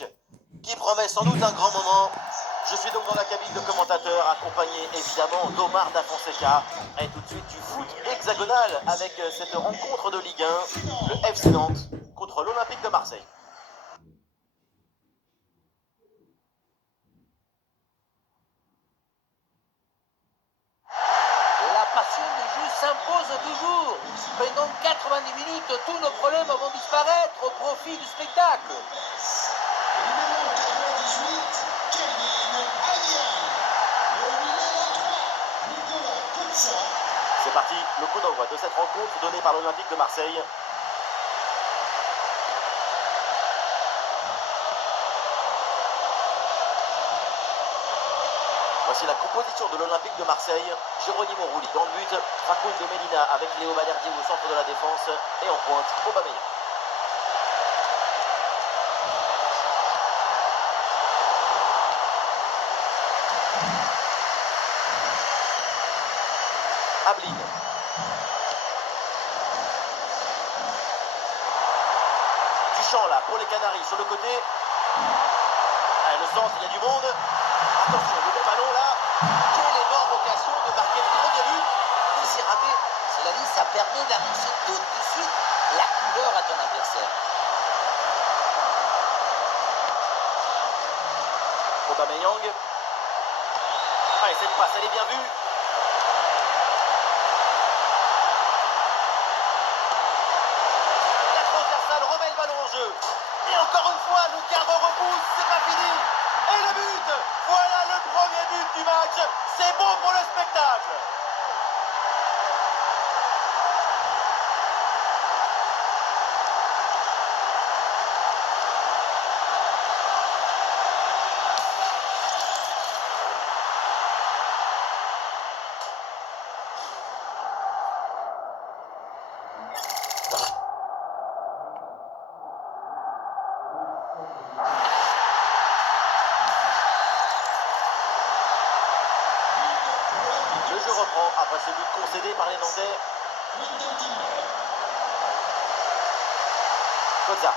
match qui promet sans doute un grand moment. Je suis donc dans la cabine de commentateur, accompagné évidemment d'Omar Da Fonseca. Et tout de suite du foot hexagonal avec cette rencontre de Ligue 1, le FC Nantes contre l'Olympique de Marseille. La passion du jeu s'impose toujours. Pendant 90 minutes, tous nos problèmes vont disparaître au profit du spectacle. Le numéro 98, Kevin Allian. Le numéro 3, Nicolas Koutsa. C'est parti, le coup d'envoi de cette rencontre donnée par l'Olympique de Marseille. Voici la composition de l'Olympique de Marseille. Geronimo Rulli dans le but, Facundo Medina avec Léo Balerdi au centre de la défense et en pointe Aubameyang. Ablin. Duchamp là pour les Canaries sur le côté. Le centre, il y a du monde. Attention, le bon ballon là. Quelle énorme occasion de marquer le premier but. Mais c'est raté. Cela dit, ça permet d'annoncer tout de suite la couleur à ton adversaire. Aubameyang. Allez, cette passe, elle est bien vue. La transversale remet le ballon en jeu. Et encore une fois, le cadre repousse, c'est pas fini. Et le but. Voilà le premier but du match. C'est bon pour le spectacle. Le jeu reprend après ce but concédé par les Nantais. Koza.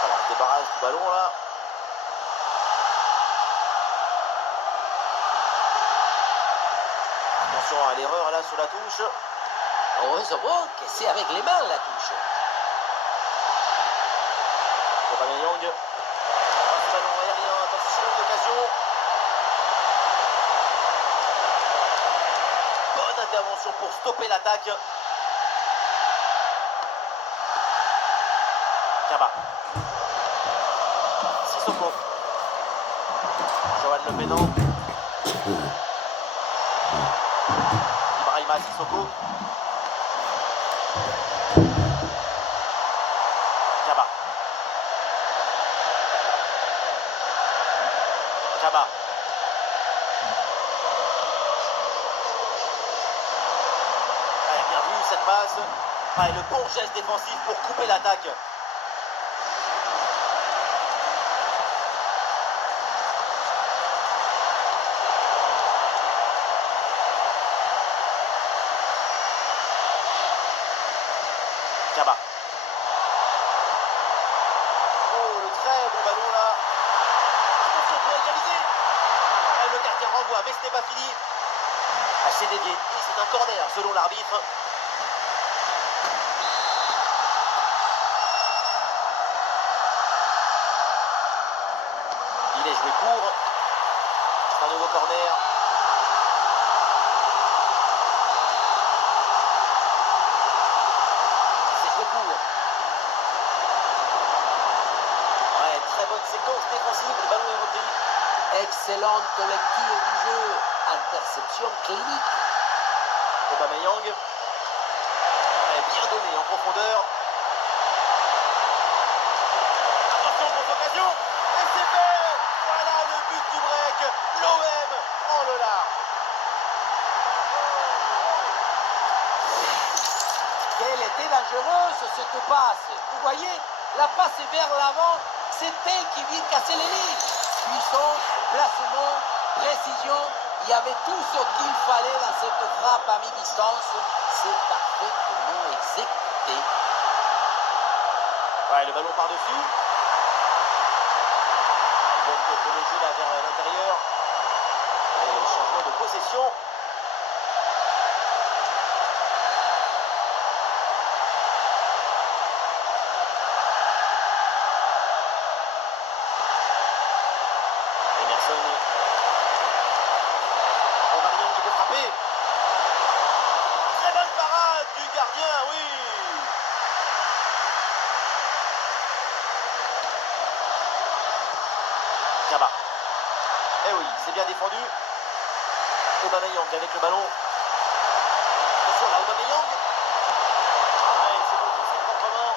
Voilà, débarrasse du ballon là. Attention à l'erreur là sur la touche. Heureusement que c'est avec les mains la touche. Aubameyang. Ce ballon aérien, attention, une occasion. Bonne intervention pour stopper l'attaque. Kaba. Sissoko. Johan Le Pénan. Ibrahima Sissoko. Kaba. Kaba. Allez, bien vu cette passe. Allez, le bon geste défensif pour couper l'attaque. Kaba. Oh, le très bon ballon là. Attention pour égaliser. Ah, le gardien renvoie, mais ce n'est pas fini. Ah, c'est dévié. Et c'est un corner selon l'arbitre. Il est joué court. C'est un nouveau corner. C'est joué court. Ouais, très bonne séquence défensive. Le ballon est repris. Excellente lecture du jeu. Interception clinique. Aubameyang. Bien donné en profondeur. Attention, grosse occasion. Et c'est fait. Voilà le but du break. L'OM prend le large. Quelle était dangereuse cette passe. Vous voyez, la passe vers l'avant, c'est elle qui vient casser les lignes. Puissance, placement, précision, il y avait tout ce qu'il fallait dans cette frappe à mi-distance. C'est parfaitement exécuté. Ouais, le ballon par-dessus. Il vient de le jeu là vers l'intérieur. Et changement de possession. Emerson. Aubameyang qui peut frapper. Très bonne parade du gardien, oui. Kaba. Eh oui, c'est bien défendu. Aubameyang avec le ballon. Attention là, Aubameyang. Ouais, c'est bon, c'est proprement.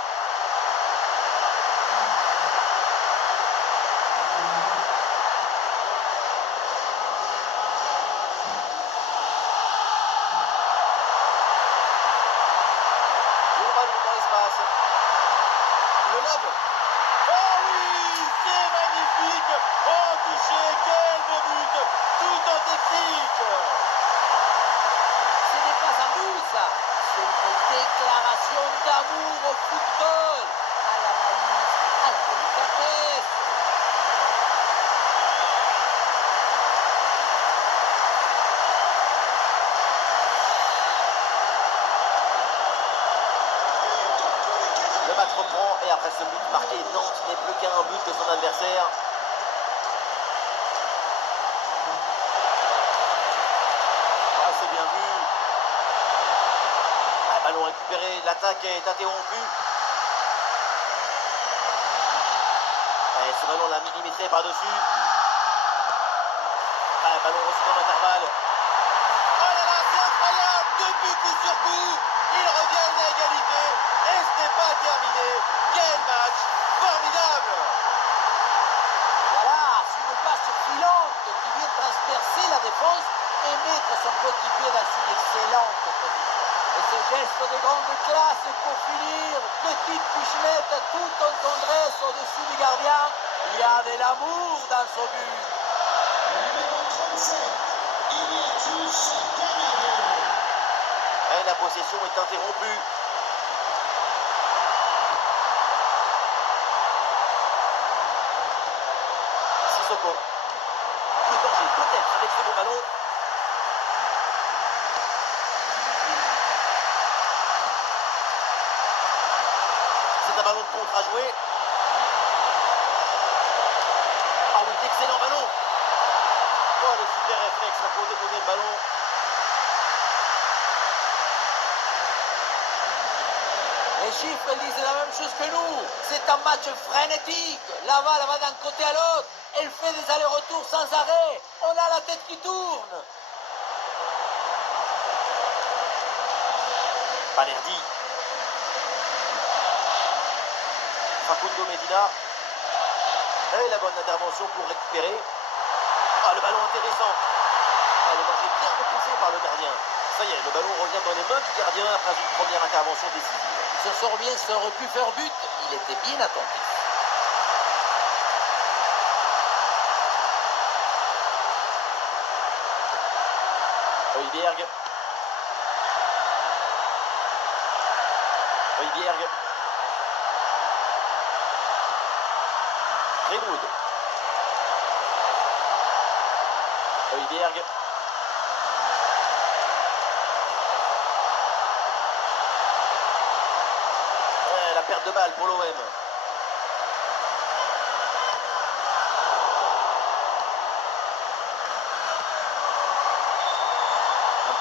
Le ballon dans l'espace. Le lob. Oh oui, c'est magnifique. Oh, touché, quel beau but. Tout en technique. Ce n'est pas un but, ça. C'est une déclaration d'amour au football, à la malice, à la délicatesse. Le match reprend et après ce but marqué, Nantes n'est plus qu'à un but de son adversaire. Ah, c'est bien vu. Ah, ballon récupéré, l'attaque est interrompue. Et ce ballon l'a millimétré par-dessus. Ah, ballon reçu dans l'intervalle. Oh là là, c'est incroyable. 2 buts coup sur coup. Ils reviennent à égalité. Et ce n'est pas terminé. Quel match formidable. Voilà, c'est une passe filante qui vient transpercer la défense et mettre son coéquipier dans une excellente position. Et ce geste de grande classe pour finir, petite pichenette tout en tendresse au-dessus du gardien. Il y a de l'amour dans son but. Le numéro 37, Ignatius Canado. Et la possession est interrompue. Sissoko. Le danger peut-être avec ce beau ballon. C'est un ballon de contre à jouer. Ah oui, d'excellent ballon. Oh, le super réflexe pour déposer le ballon. Les chiffres disent la même chose que nous. C'est un match frénétique. La balle va d'un côté à l'autre. Elle fait des allers-retours sans arrêt. On a la tête qui tourne. Balerdi. Facundo Medina. Et la bonne intervention pour récupérer. Ah, le ballon intéressant. Ah, le danger bien repoussé par le gardien. Ça y est, le ballon revient dans les mains du gardien après une première intervention décisive. Il se sort bien, ça aurait pu faire but. Il était bien attentif. Højbjerg. Højbjerg. Greenwood. Højbjerg. La perte de balle pour l'OM. Un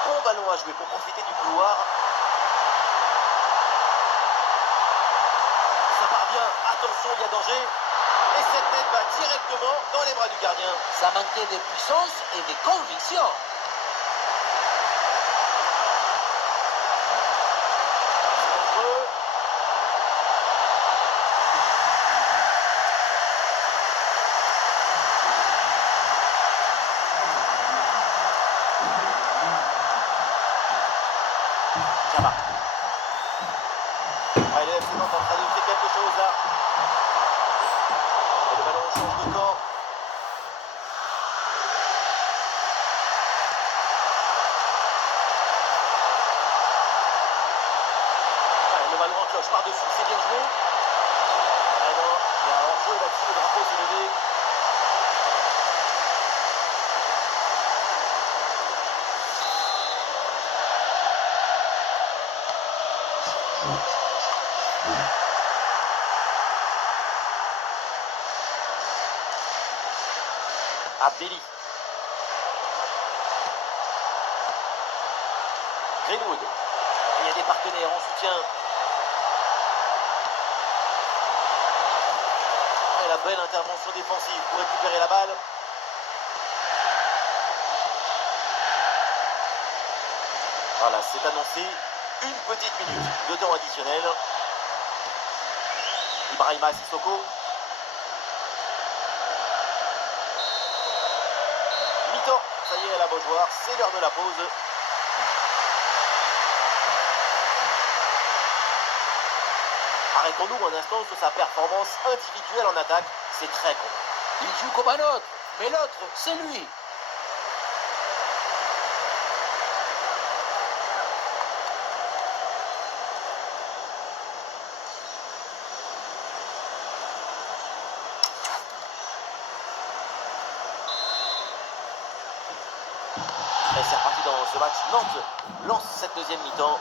bon ballon à jouer pour profiter du couloir. Ça part bien, attention, il y a danger. Et cette tête va directement dans les bras du gardien. Ça manquait de puissance et de conviction. Entre Kaba. Allez, le FC Nantes en train de faire quelque chose là. Et le ballon change de camp. Le ballon en cloche par-dessus, c'est bien joué. Abdelli. Greenwood. Et il y a des partenaires en soutien. Et la belle intervention défensive pour récupérer la balle. Voilà, c'est annoncé. Une petite minute de temps additionnel. Ibrahima Sissoko. Mi-temps, ça y est, à la Beaujoire, c'est l'heure de la pause. Arrêtons-nous un instant sur sa performance individuelle en attaque, c'est très con. Il joue comme un autre, mais l'autre, c'est lui. Et c'est reparti dans ce match. Nantes lance cette deuxième mi-temps.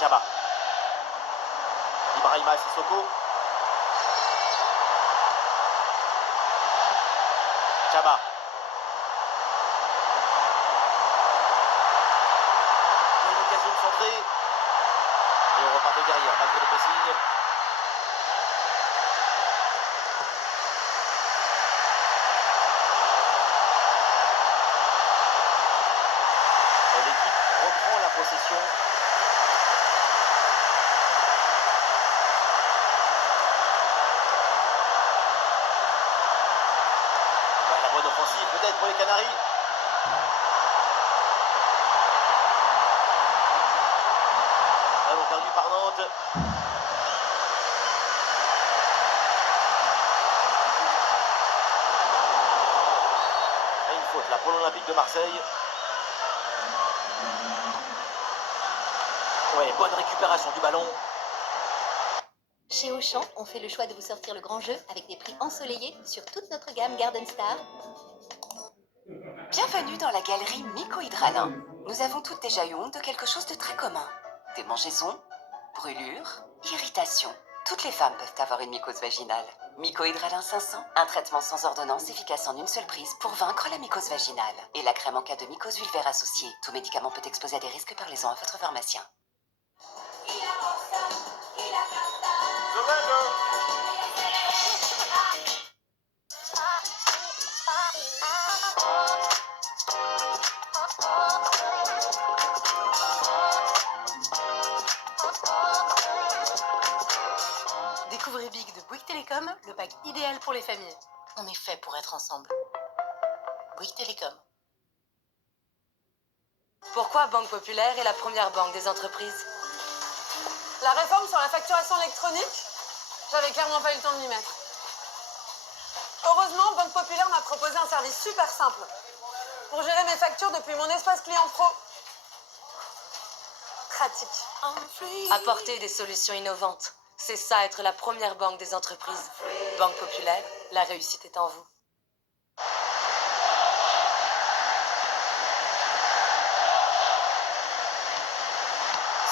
Kaba. Ibrahima Sissoko. Kaba. Une occasion de centrer. Et on repart de derrière malgré le pressing. Et l'équipe reprend la possession. La bonne offensive peut-être pour les Canaries. Ballon perdu par Nantes. Et une faute là pour l'Olympique de Marseille. Ouais, bonne récupération du ballon. Chez Auchan, on fait le choix de vous sortir le grand jeu avec des prix ensoleillés sur toute notre gamme Garden Star. Bienvenue dans la galerie Mycohydralin. Nous avons toutes déjà eu honte de quelque chose de très commun. Démangeaisons, brûlures, irritations. Toutes les femmes peuvent avoir une mycose vaginale. Mycohydralin 500, un traitement sans ordonnance efficace en une seule prise pour vaincre la mycose vaginale. Et la crème en cas de mycose vulvaire associée. Tout médicament peut exposer à des risques, parlez-en à votre pharmacien. Découvrez Big de Bouygues Télécom, le pack idéal pour les familles. On est fait pour être ensemble. Bouygues Télécom. Pourquoi Banque Populaire est la première banque des entreprises? La réforme sur la facturation électronique, j'avais clairement pas eu le temps de m'y mettre. Heureusement, Banque Populaire m'a proposé un service super simple pour gérer mes factures depuis mon espace client pro. Pratique. Apporter des solutions innovantes. C'est ça, être la première banque des entreprises. Banque Populaire, la réussite est en vous.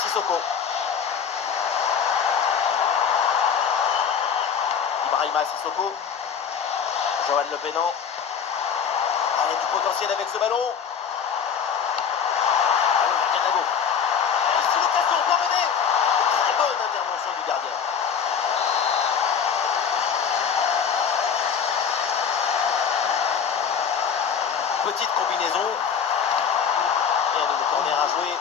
Sissoko. Ibrahima Sissoko. Johan Le Pénan. Ah, il y a du potentiel avec ce ballon. Allons vers Canago. Et c'est l'occasion pour mener. Une très bonne intervention du gardien. Petite combinaison. Et un nouveau corner à jouer.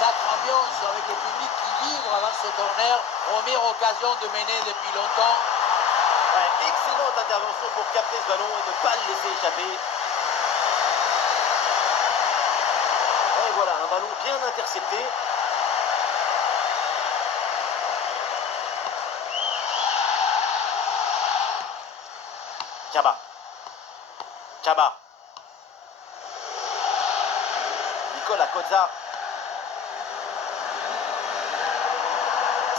Sacre ambiance avec le public qui vibre avant ce corner. Première occasion de mener depuis longtemps. Ouais, excellente intervention pour capter ce ballon et ne pas le laisser échapper. Et voilà, un ballon bien intercepté. Kaba. Kaba. Nicolas Kozza.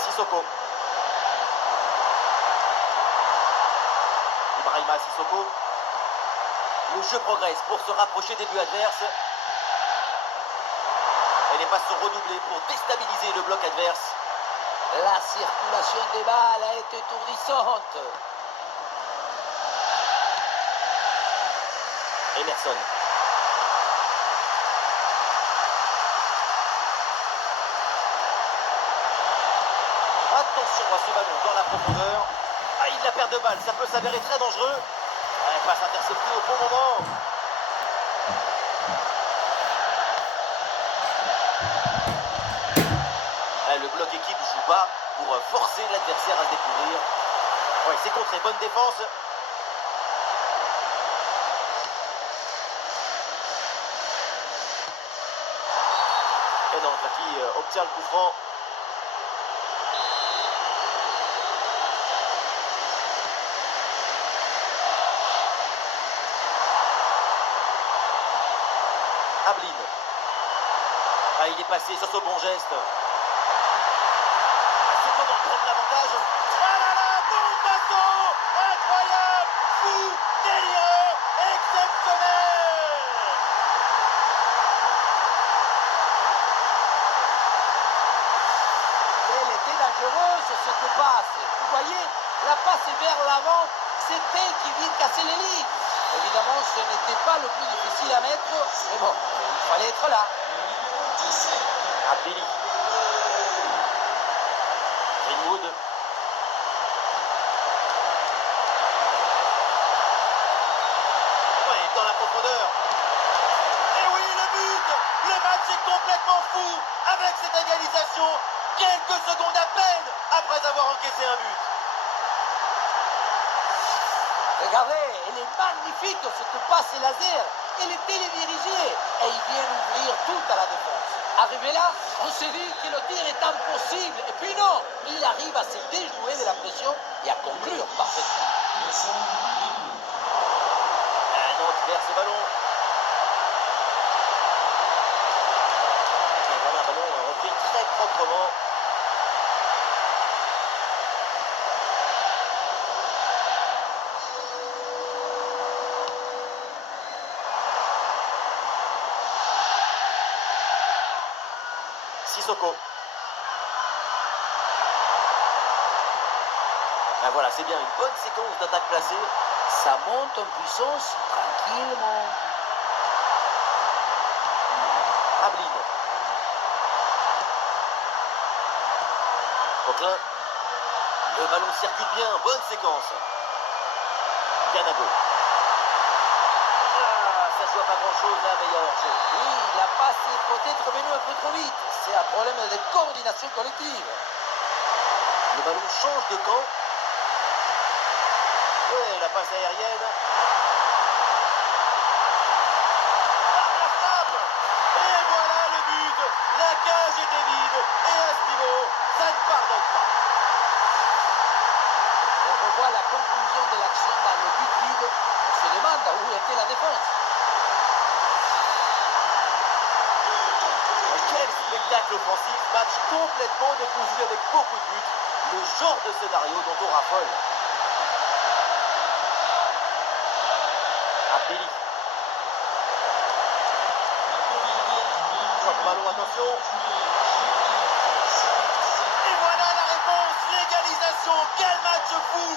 Sissoko. Ibrahima Sissoko. Le jeu progresse pour se rapprocher des buts adverses. Les passes sont redoublées pour déstabiliser le bloc adverse. La circulation des balles a été étourdissante. Emerson. Attention à ce ballon dans la profondeur. Ah, il la perd de balle, ça peut s'avérer très dangereux. Ouais, passe interceptée au bon moment. Ouais, le bloc équipe joue bas pour forcer l'adversaire à se découvrir. Ouais, c'est contré, bonne défense. Et donc, qui obtient le coup franc. Ablin. Ah, il est passé sur ce bon geste. C'est le moment de prendre l'avantage. Ah là là, bon bateau, incroyable, fou, délireux, exceptionnel. Elle était dangereuse cette passe. Vous voyez, la passe vers l'avant, c'était qui vient casser les lignes. Évidemment, ce n'était pas le plus difficile à mettre, mais bon, il fallait être là. Abdelli. Greenwood. Ouais, dans la profondeur. Et oui, le but. Le match est complètement fou avec cette égalisation. Quelques secondes à peine après avoir encaissé un but. Regardez, elle est magnifique cette passe laser. Elle est télédirigée et il vient ouvrir toute à la défense. Arrivé là, on s'est dit que le tir est impossible. Et puis non, il arrive à se déjouer de la pression et à conclure parfaitement. Nantes vers ce ballon. Et voilà un ballon repris très proprement. Sissoko. Ben voilà, c'est bien une bonne séquence d'attaque placée. Ça monte en puissance tranquillement. Ablin. Coquelin. Le ballon circule bien, bonne séquence. Ganago. Ah, ça joue à pas grand chose là, mais il y a hors-jeu. Oui, la passe est peut-être venue un peu trop vite. C'est un problème de coordination collective. Le ballon change de camp. Ouais, la passe aérienne. Ah, la frappe. Et voilà le but. La cage était vide. Et à ce niveau, ça ne pardonne pas. On revoit la conclusion de l'action dans le but vide. On se demande où était la défense. Quel spectacle offensif, match complètement décousu avec beaucoup de buts. Le genre de scénario dont on raffole. Abdelli. Choix de ballon, attention. Et voilà la réponse, l'égalisation. Quel match fou!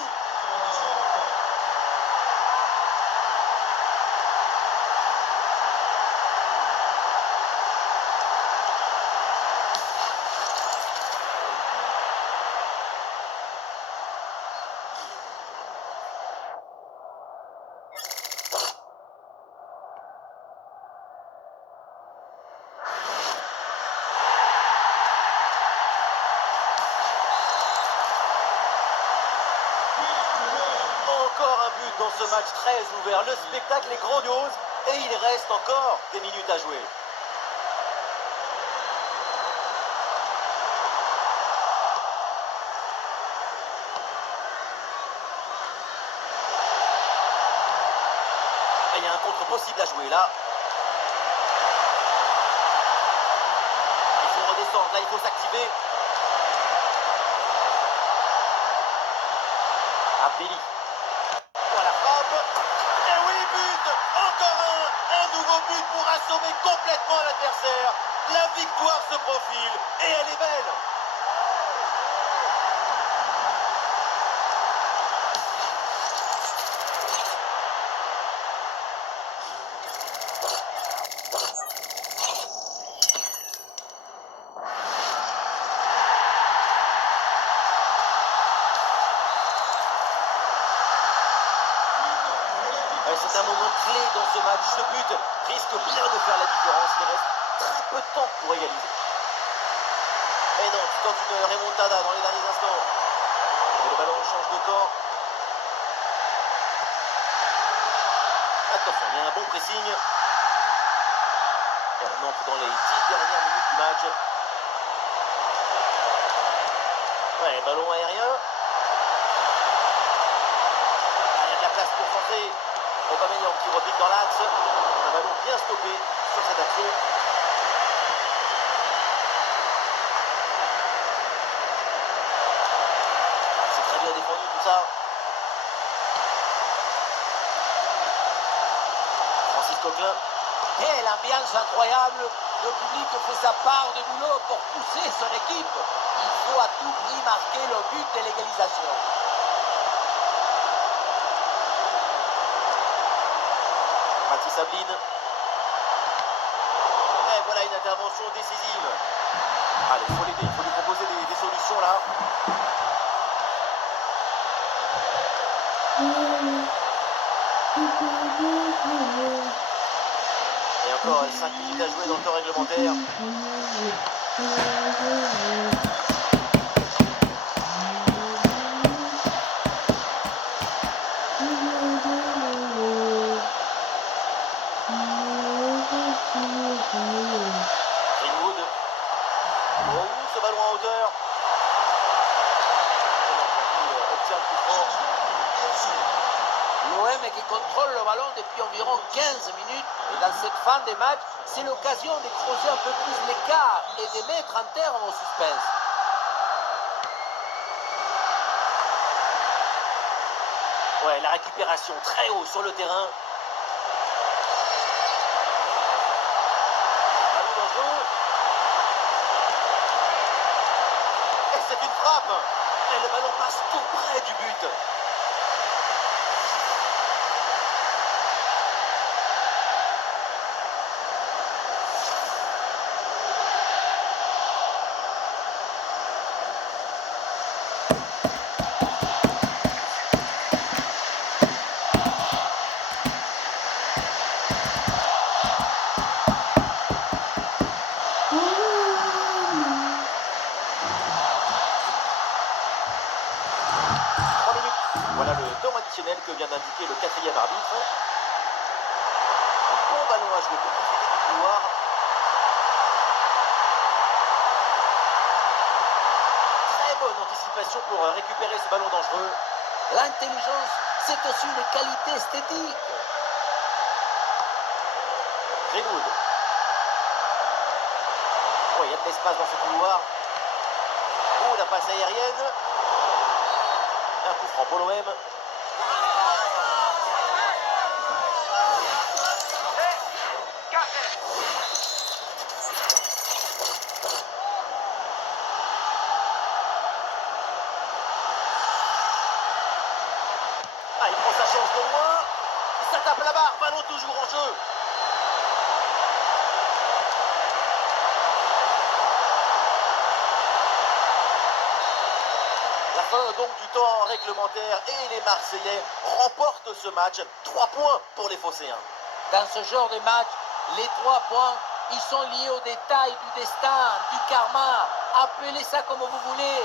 Encore un but dans ce match très ouvert. Le spectacle est grandiose et il reste encore des minutes à jouer. Et il y a un contre possible à jouer là. Il faut redescendre, là il faut s'activer. Abdelli. Voilà, frappe. Et oui, but. Encore un nouveau but pour assommer complètement l'adversaire. La victoire se profile et elle est belle. C'est un moment clé dans ce match. Ce but risque bien de faire la différence. Il reste très peu de temps pour égaliser. Et non, tente une remontada dans les derniers instants. Et le ballon change de camp. Attention, il y a un bon pressing. Et on entre dans les 10 dernières minutes du match. Ouais, ballon aérien. Ah, il y a de la place pour centrer. Aubameyang qui repique dans l'axe. Un ballon bien stoppé sur cette action. Ah, c'est très bien défendu tout ça. Francis Coquelin. Quelle ambiance incroyable! Le public fait sa part de boulot pour pousser son équipe. Il faut à tout prix marquer le but de l'égalisation. Mathis Sabline. Et voilà une intervention décisive. Allez, il faut l'aider, il faut lui proposer des solutions là. Et encore 5 minutes à jouer dans le temps réglementaire. Greenwood. Oh, ce ballon en hauteur. Obtient le coup franc. L'OM qui contrôle le ballon depuis environ 15 minutes. Et dans cette fin de match, c'est l'occasion de creuser un peu plus l'écart et de mettre un terme au suspense. Ouais, la récupération très haut sur le terrain. Ballon dangereux. Et c'est une frappe. Et le ballon passe tout près du but. Voilà le temps additionnel que vient d'indiquer le 4e arbitre. Un bon ballon à jouer pour profiter du couloir. Très bonne anticipation pour récupérer ce ballon dangereux. L'intelligence, c'est aussi une qualité esthétique. Greenwood. Oh, il y a de l'espace dans ce couloir. Oh, la passe aérienne. Un coup franc pour l'OM. Ah, il prend sa chance de loin. Ça tape la barre. Ballon toujours en jeu. La fin donc du temps réglementaire et les Marseillais remportent ce match. 3 points pour les Phocéens. Dans ce genre de match, les 3 points, ils sont liés aux détails du destin, du karma. Appelez ça comme vous voulez.